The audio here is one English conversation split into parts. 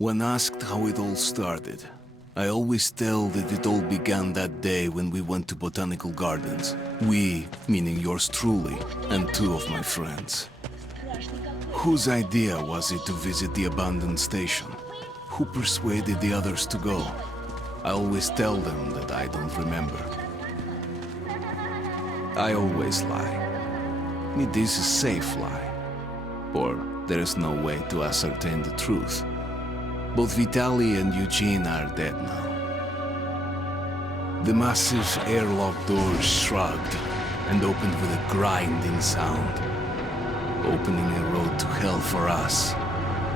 When asked how it all started, I always tell that it all began that day when we went to botanical gardens. We, meaning yours truly, and two of my friends. Whose idea was it to visit the abandoned station? Who persuaded the others to go? I always tell them that I don't remember. I always lie. It is a safe lie. Or there is no way to ascertain the truth. Both Vitaly and Eugene are dead now. The massive airlock doors shrugged and opened with a grinding sound, opening a road to hell for us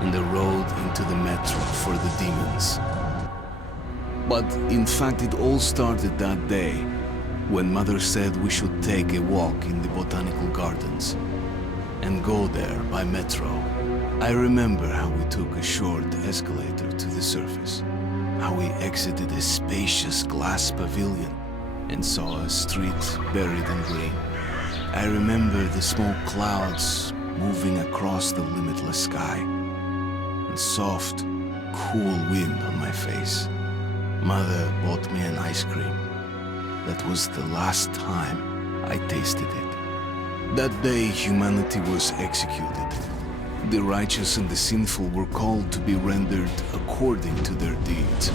and a road into the metro for the demons. But in fact, it all started that day when Mother said we should take a walk in the botanical gardens and go there by metro. I remember how we took a short escalator to the surface, how we exited a spacious glass pavilion and saw a street buried in green. I remember the smoke clouds moving across the limitless sky and soft, cool wind on my face. Mother bought me an ice cream. That was the last time I tasted it. That day, humanity was executed. The righteous and the sinful were called to be rendered according to their deeds.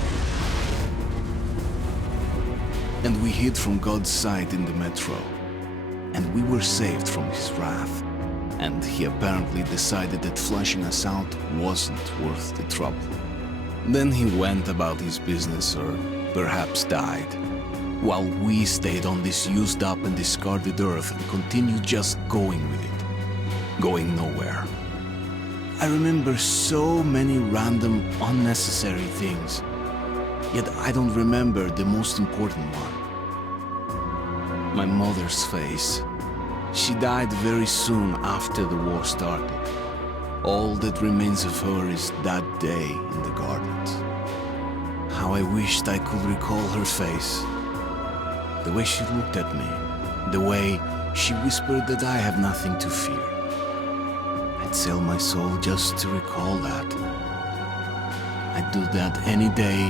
And we hid from God's sight in the metro. And we were saved from his wrath. And he apparently decided that flushing us out wasn't worth the trouble. Then he went about his business, or perhaps died, while we stayed on this used up and discarded earth and continued just going with it, going nowhere. I remember so many random, unnecessary things, yet I don't remember the most important one. My mother's face. She died very soon after the war started. All that remains of her is that day in the gardens. How I wished I could recall her face. The way she looked at me, the way she whispered that I have nothing to fear. I'd sell my soul just to recall that. I'd do that any day,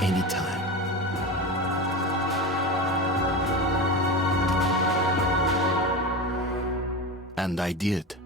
any time. And I did.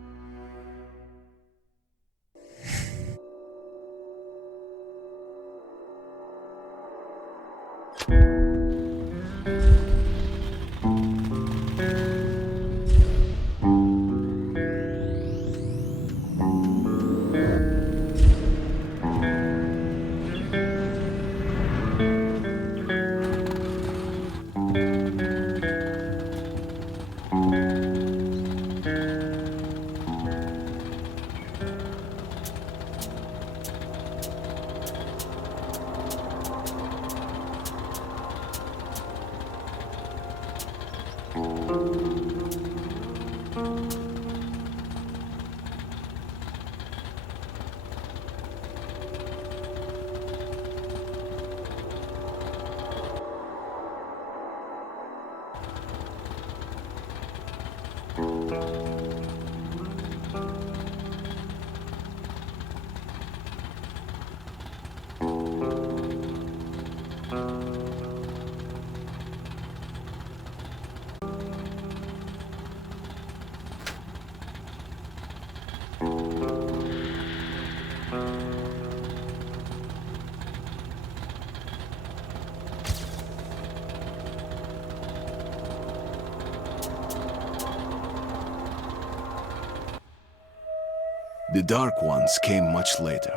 The Dark Ones came much later,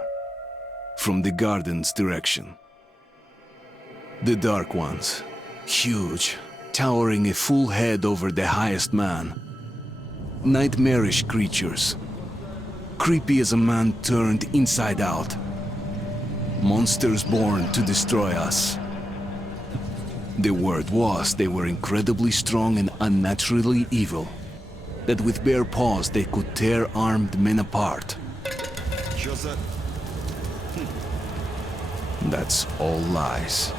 from the garden's direction. The Dark Ones, huge, towering a full head over the highest man. Nightmarish creatures, creepy as a man turned inside out. Monsters born to destroy us. The word was they were incredibly strong and unnaturally evil. That with bare paws they could tear armed men apart. That's all lies.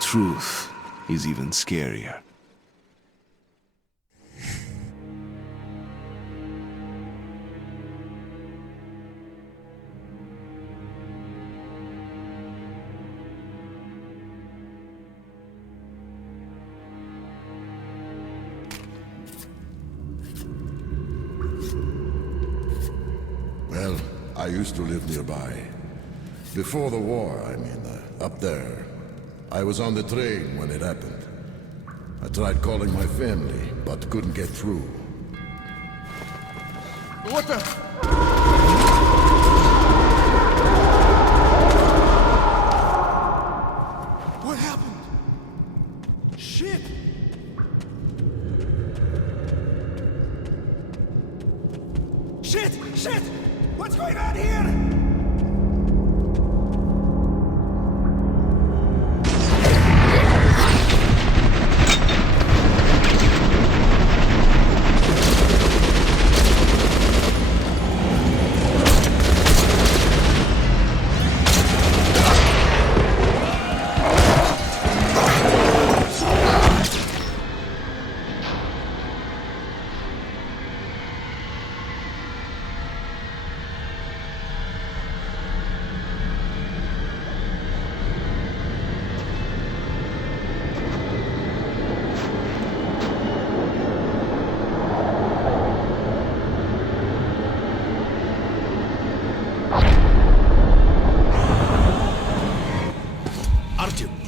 Truth is even scarier. I used to live nearby. Before the war, I mean, up there. I was on the train when it happened. I tried calling my family, but couldn't get through. What the? What happened? Shit! Shit! Shit! What's going on here?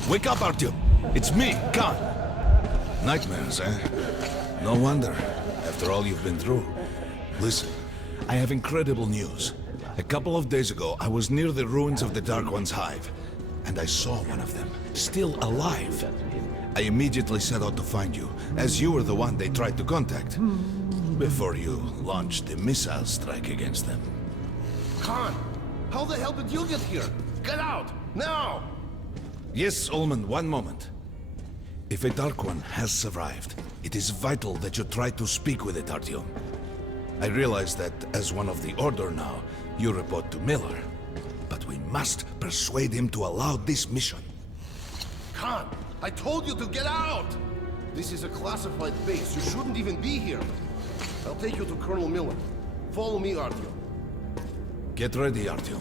Wake up, Artyom! It's me, Khan! Nightmares, eh? No wonder, after all you've been through. Listen, I have incredible news. A couple of days ago, I was near the ruins of the Dark One's hive, and I saw one of them, still alive. I immediately set out to find you, as you were the one they tried to contact, before you launched the missile strike against them. Khan, how the hell did you get here? Get out, now! Yes, Ullman, one moment. If a Dark One has survived, it is vital that you try to speak with it, Artyom. I realize that, as one of the Order now, you report to Miller. But we must persuade him to allow this mission. Khan, I told you to get out! This is a classified base. You shouldn't even be here. I'll take you to Colonel Miller. Follow me, Artyom. Get ready, Artyom.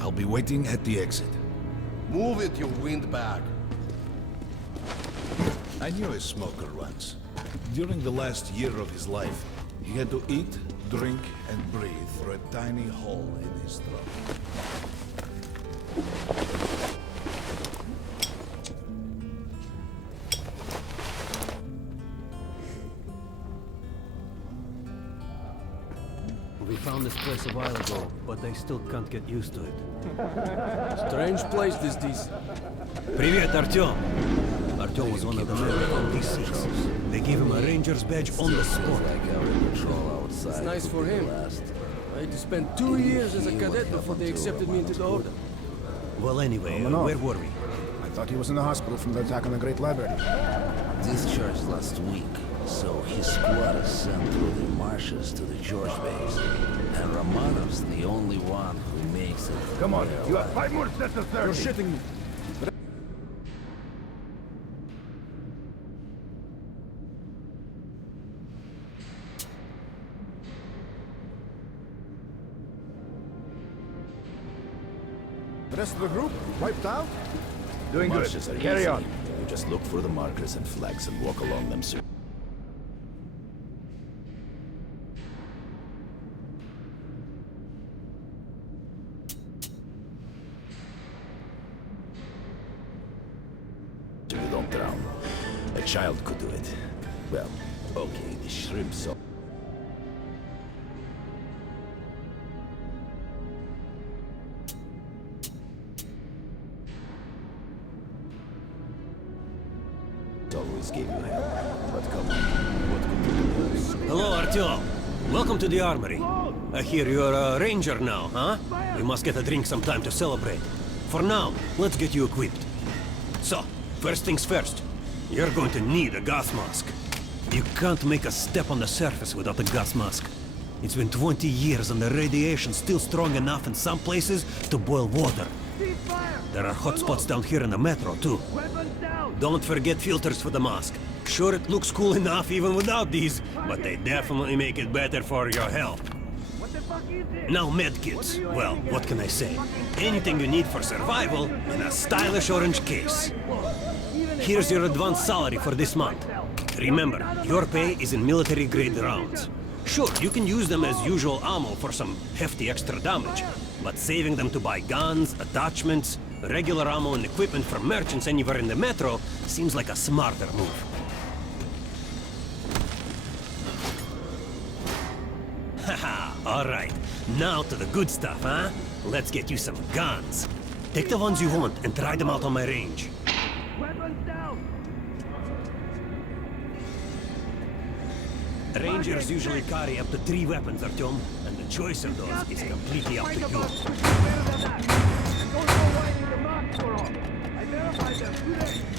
I'll be waiting at the exit. Move it, you windbag. I knew a smoker once. During the last year of his life, he had to eat, drink, and breathe through a tiny hole in his throat. We found this place a while ago, but I still can't get used to it. Strange place, this. Привет, Артём! Артёm was one of the men from D6. They gave him a ranger's badge on the spot. It's nice for him. I had to spend 2 years as a cadet before they accepted me into the Order. Well, anyway, where were we? I thought he was in the hospital from the attack on the Great Library. Discharged last week, so his squad is sent through the marshes to the George base. And Romanov's the only one who makes it. Come on, you have 5 more sets of 30. You're shitting me. The rest of the group wiped out? Doing good. Carry on. You just look for the markers and flags and walk along them soon. You don't drown. A child could do it. Well, okay, the shrimp so. Always gave you hell. But come on, what could you do? Hello, Артём! Welcome to the armory. I hear you're a ranger now, huh? We must get a drink sometime to celebrate. For now, let's get you equipped. So, first things first. You're going to need a gas mask. You can't make a step on the surface without a gas mask. It's been 20 years and the radiation's still strong enough in some places to boil water. There are hot spots down here in the metro, too. Don't forget filters for the mask. Sure, it looks cool enough even without these, but they definitely make it better for your health. Now medkits. Well, what can I say? Anything you need for survival in a stylish orange case. Here's your advance salary for this month. Remember, your pay is in military-grade rounds. Sure, you can use them as usual ammo for some hefty extra damage, but saving them to buy guns, attachments, regular ammo and equipment for merchants anywhere in the metro seems like a smarter move. Haha, alright. Now to the good stuff, huh? Let's get you some guns. Take the ones you want and try them out on my range. Weapons down! Rangers usually carry up to 3 weapons, Artyom, and the choice of those is completely up to you.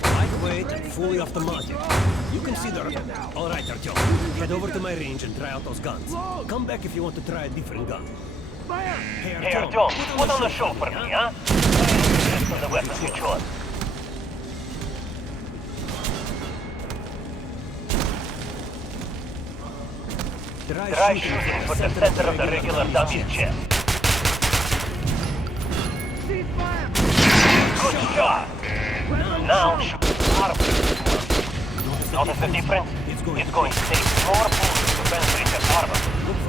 Lightweight and fully automatic. You can see the... Alright, Artyom, head over to my range and try out those guns. Come back if you want to try a different gun. Hey, Artyom, put on the show for me, huh? For the weapons you chose. Try shooting for the center of the regular dummy's chest. Good shot! Now shoot sharply. Notice the difference? It's going to take more bullets to penetrate the armor.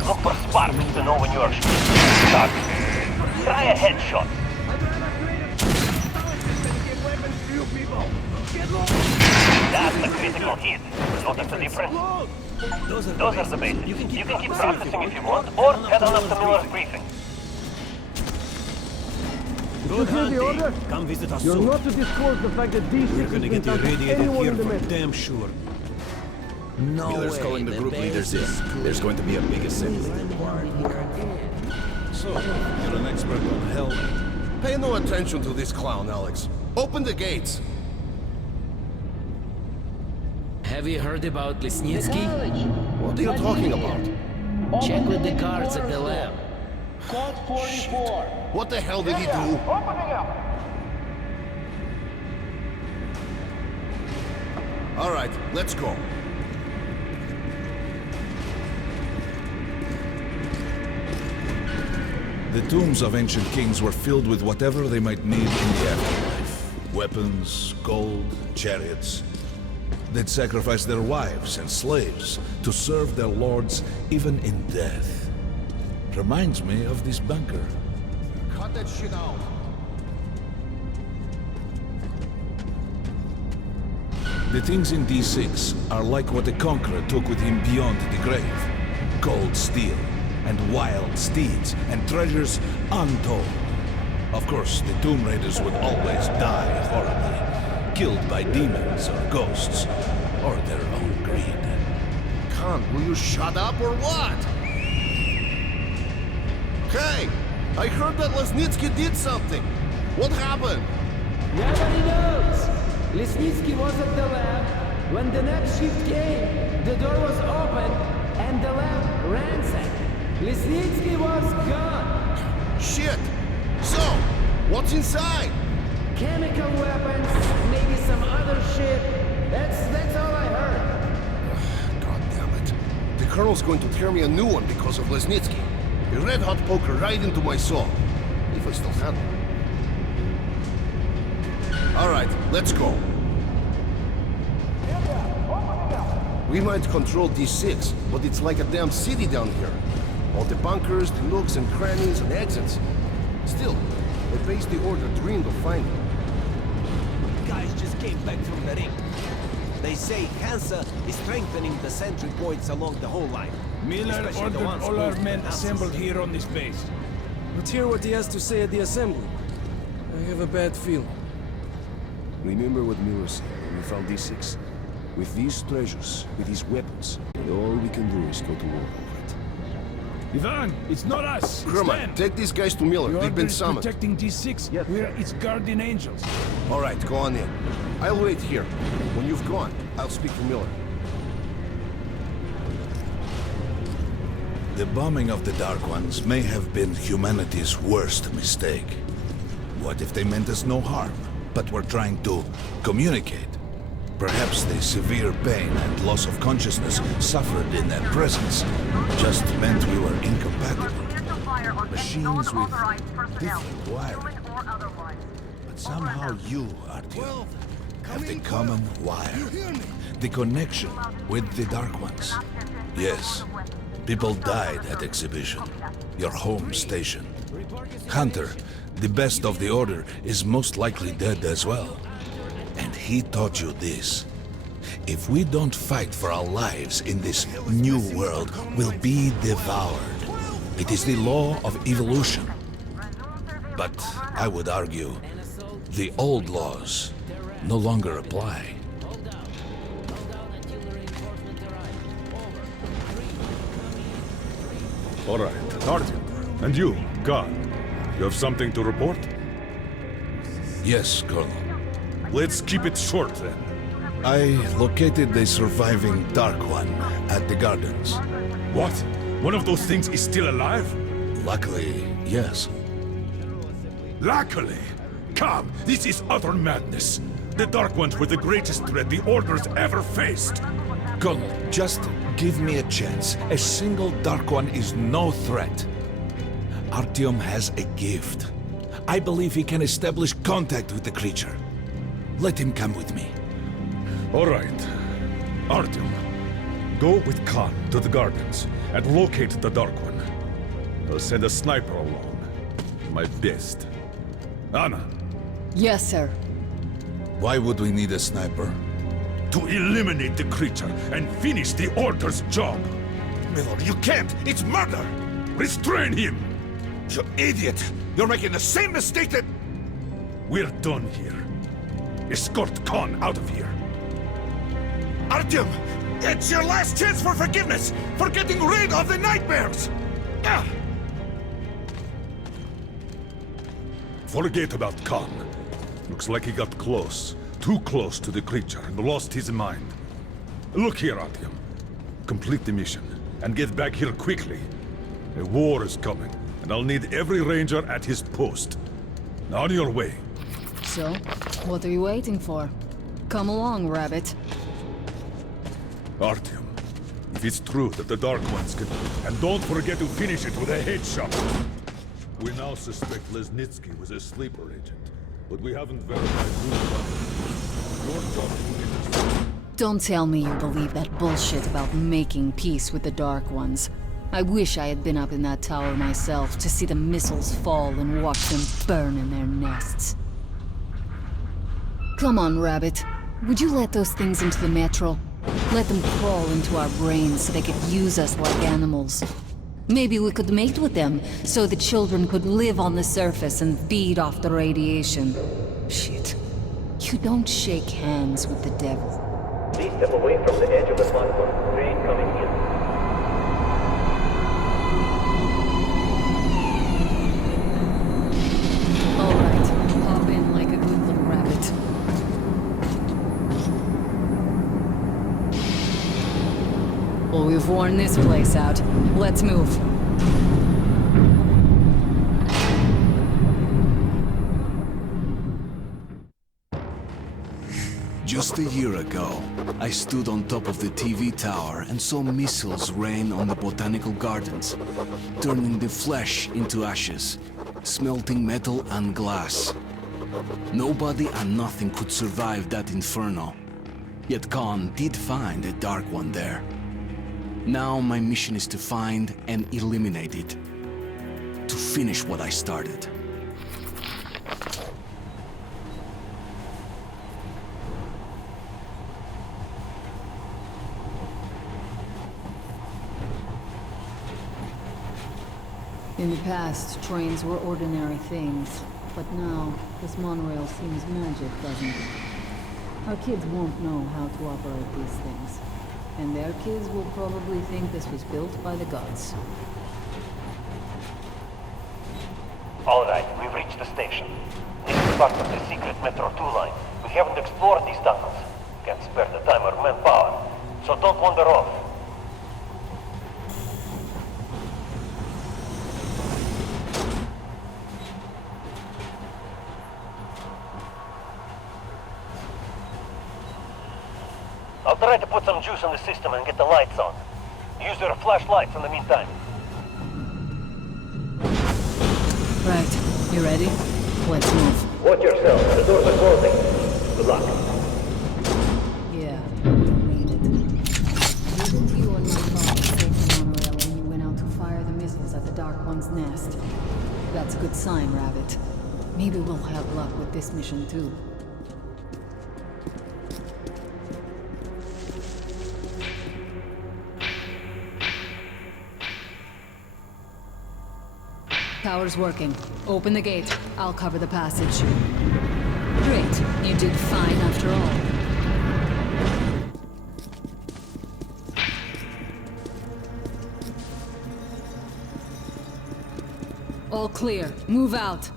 Look for sparks to know when you are shooting. Try a headshot. That's the critical hit. Notice the difference? Those are the basics. You can keep practicing if you want, or head on up to Miller's briefing. Good hunting. Come visit us You're soon. not to disclose the fact that these We're gonna get you radiated here for damn sure. No Miller's way, calling the group leaders in. There's going to be a big assembly. So, you're an expert on helmet. Pay no attention to this clown, Alex. Open the gates. Have you heard about Lesnitsky? What are you talking about? Check with the guards at the lab. Code 44. What the hell did he do? Opening up. All right, let's go. The tombs of ancient kings were filled with whatever they might need in the afterlife. Weapons, gold, chariots. They'd sacrifice their wives and slaves to serve their lords even in death. Reminds me of this bunker. Cut that shit out. The things in D6 are like what the Conqueror took with him beyond the grave. Gold steel, and wild steeds, and treasures untold. Of course, the Tomb Raiders would always die horribly, killed by demons or ghosts, or their own greed. Khan, will you shut up or what? Hey, I heard that Lesnitsky did something. What happened? Nobody knows. Lesnitsky was at the lab. When the next shift came, the door was open and the lab ransacked. Lesnitsky was gone. Shit. So, what's inside? Chemical weapons, maybe some other shit. That's all I heard. God damn it. The Colonel's going to tear me a new one because of Lesnitsky. A red-hot poker right into my soul. If I still have it. All right, let's go. We might control D6, but it's like a damn city down here. All the bunkers, the nooks and crannies and exits. Still, the base the Order dreamed of finding. Guys just came back from the ring. They say Hansa is strengthening the sentry points along the whole line. Miller ordered all our men assembled here on this base. Let's hear what he has to say at the assembly. I have a bad feeling. Remember what Miller said when we found D6? With these treasures, with these weapons, all we can do is go to war over it. Ivan, it's not us. Kermit, take these guys to Miller. They've been summoned. Protecting D6. Yes, we're its guardian angels. All right, go on in. I'll wait here. When you've gone, I'll speak to Miller. The bombing of the Dark Ones may have been humanity's worst mistake. What if they meant us no harm, but were trying to communicate? Perhaps the severe pain and loss of consciousness suffered in their presence just meant we were incompatible. Machines with different wiring. But somehow you, Artyom, have the common wire. The connection with the Dark Ones. Yes, People died at exhibition. Your home station. Hunter, the best of the Order, is most likely dead as well. And he taught you this. If we don't fight for our lives in this new world, we'll be devoured. It is the law of evolution. But I would argue, the old laws no longer apply. All right, Artyom. And you, God, you have something to report? Yes, Colonel. Let's keep it short, then. I located the surviving Dark One at the gardens. What? One of those things is still alive? Luckily, yes. Luckily? Come, this is utter madness. The Dark Ones were the greatest threat the Order's ever faced. Colonel, just give me a chance. A single Dark One is no threat. Artyom has a gift. I believe he can establish contact with the creature. Let him come with me. All right. Artyom, go with Khan to the gardens and locate the Dark One. I'll send a sniper along. My best. Anna. Yes, sir. Why would we need a sniper? To eliminate the creature and finish the Order's job. Miller, you can't! It's murder! Restrain him! You idiot! You're making the same mistake that... We're done here. Escort Khan out of here. Artyom! It's your last chance for forgiveness! For getting rid of the nightmares! Ah! Forget about Khan. Looks like he got close. Too close to the creature and lost his mind. Look here, Artyom. Complete the mission and get back here quickly. A war is coming, and I'll need every ranger at his post. On your way. So, what are you waiting for? Come along, Rabbit. Artyom, if it's true that the Dark Ones can... And don't forget to finish it with a headshot. We now suspect Lesnitsky was a sleeper agent, but we haven't verified who he was. Your job is to get this... Don't tell me you believe that bullshit about making peace with the Dark Ones. I wish I had been up in that tower myself to see the missiles fall and watch them burn in their nests. Come on, Rabbit. Would you let those things into the metro? Let them crawl into our brains so they could use us like animals. Maybe we could mate with them, so the children could live on the surface and feed off the radiation. Shit. You don't shake hands with the devil. Please step away from the edge of the platform. Train coming in. Alright, hop in like a good little rabbit. Well, we've worn this place out. Let's move. Just a year ago, I stood on top of the TV tower and saw missiles rain on the botanical gardens, turning the flesh into ashes, smelting metal and glass. Nobody and nothing could survive that inferno. Yet Khan did find a Dark One there. Now my mission is to find and eliminate it. To finish what I started. In the past, trains were ordinary things. But now, this monorail seems magic, doesn't it? Our kids won't know how to operate these things. And their kids will probably think this was built by the gods. All right, we've reached the station. This is part of the secret Metro 2 line. We haven't explored these tunnels. Can't spare the time or manpower. So don't wander off. I'll try to put some juice on the system and get the lights on. Use your flashlights in the meantime. Right, you ready? Let's move. Watch yourself, the doors are closing. Good luck. Yeah, you made it. Didn't you and my father take the monorail when you good sign, Rabbit. Maybe we'll have luck with this mission too. Tower's working. Open the gate. I'll cover the passage. Great. You did fine after all. All clear. Move out.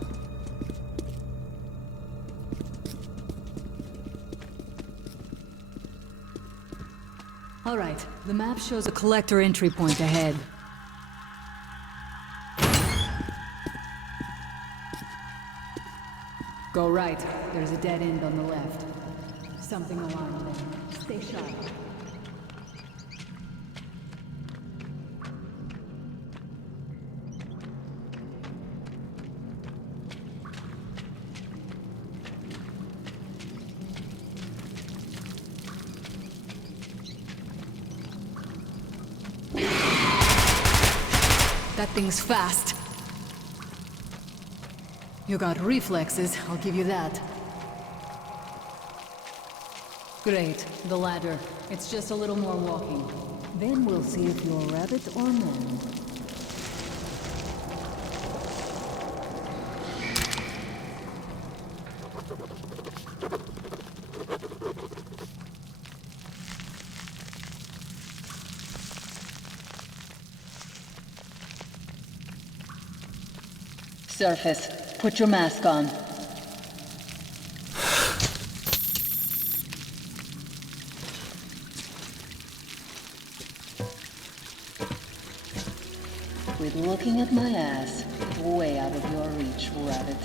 All right. The map shows a collector entry point ahead. Go right. There's a dead end on the left. Something alarmed them. Stay sharp. That thing's fast. You got reflexes, I'll give you that. Great, the ladder. It's just a little more walking. Then we'll see if you're rabbit or man. Surface. Put your mask on. Quit looking at my ass. Way out of your reach, rabbit.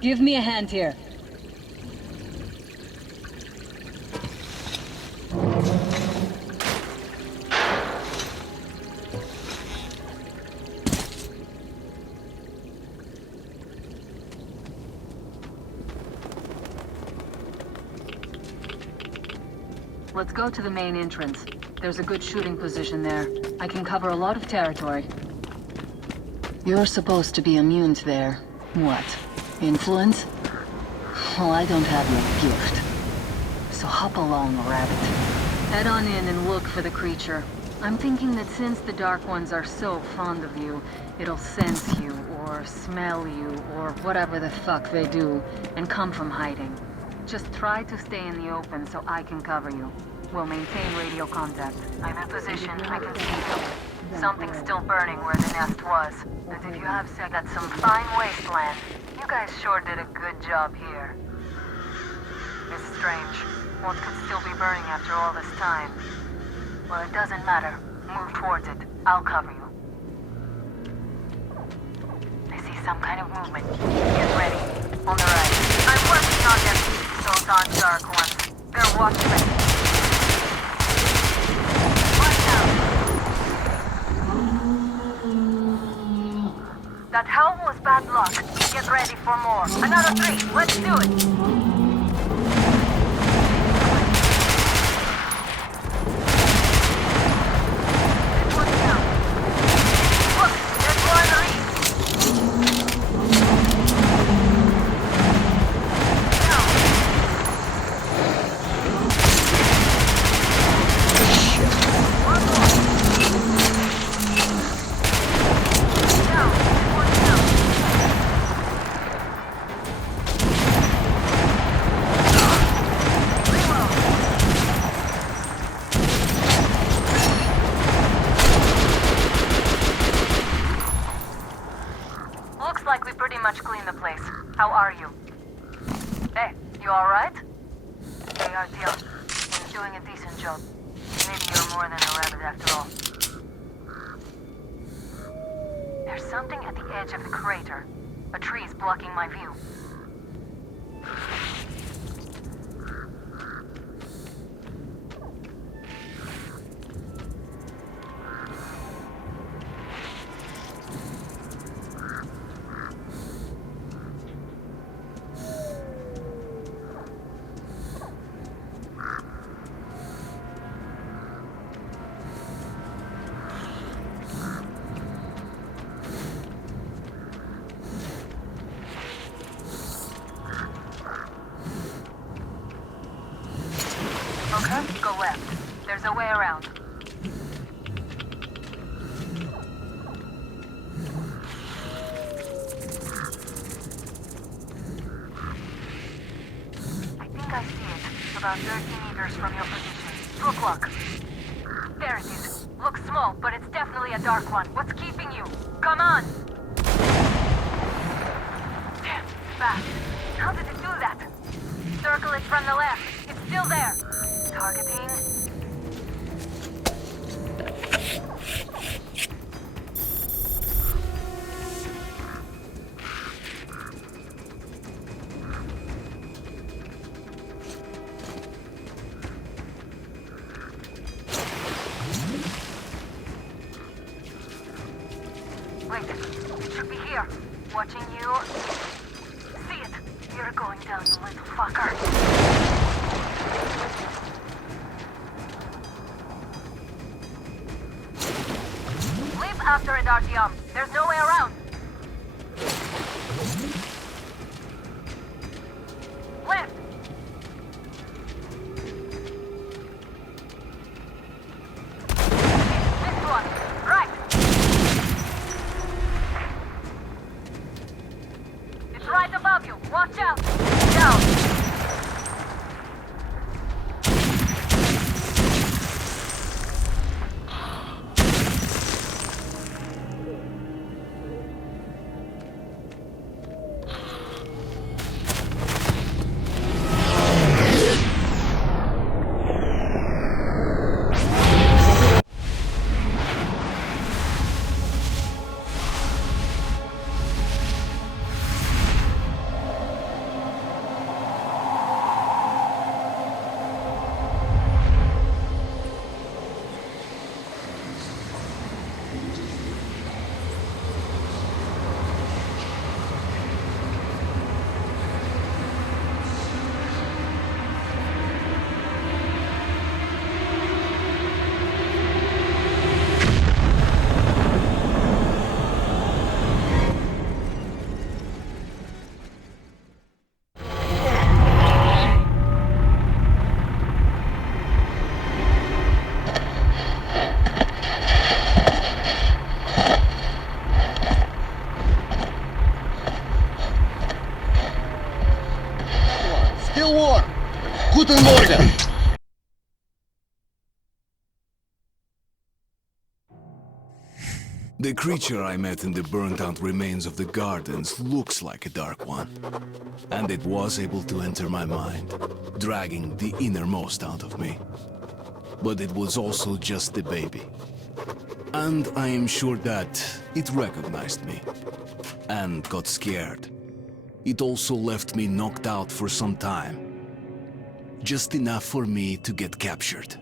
Give me a hand here. Let's go to the main entrance. There's a good shooting position there. I can cover a lot of territory. You're supposed to be immune to their... what? Influence? Well, I don't have your gift. So hop along, rabbit. Head on in and look for the creature. I'm thinking that since the Dark Ones are so fond of you, it'll sense you, or smell you, or whatever the fuck they do, and come from hiding. Just try to stay in the open so I can cover you. We'll maintain radio contact. I'm in position, I can see you. Something's still burning where the nest was. And if you have got some fine wasteland, you guys sure did a good job here. It's strange. What could still be burning after all this time? Well, it doesn't matter. Move towards it. I'll cover you. I see some kind of movement. Get ready. On the right. I'm working on them. Those aren't Dark Ones. They're watchmen. That helm was bad luck. Get ready for more. Another 3. Let's do it. This one's down. Look, there's more on the reef. Down. One more. Down. Much clean the place. How are you? Hey, you alright? Hey, Artyom. You're doing a decent job. Maybe you're more than a rabbit after all. There's something at the edge of the crater. A tree's blocking my view. There's a way around. I think I see it. About 30 meters from your position. 2 o'clock. There it is. Looks small, but it's definitely a dark one. What's keeping you? Come on! Damn, fast. How did it do that? Circle it from the left. It's still there. Targeting. Wait, it should be here. Watching you. See it. You're going down, you little fucker. Leave after it, Artyom. There's no way around. Left. This one. Right. It's right above you. Watch out. Down. Guten Morgen! The creature I met in the burnt-out remains of the gardens looks like a dark one. And it was able to enter my mind, dragging the innermost out of me. But it was also just a baby. And I am sure that it recognized me and got scared. It also left me knocked out for some time. Just enough for me to get captured.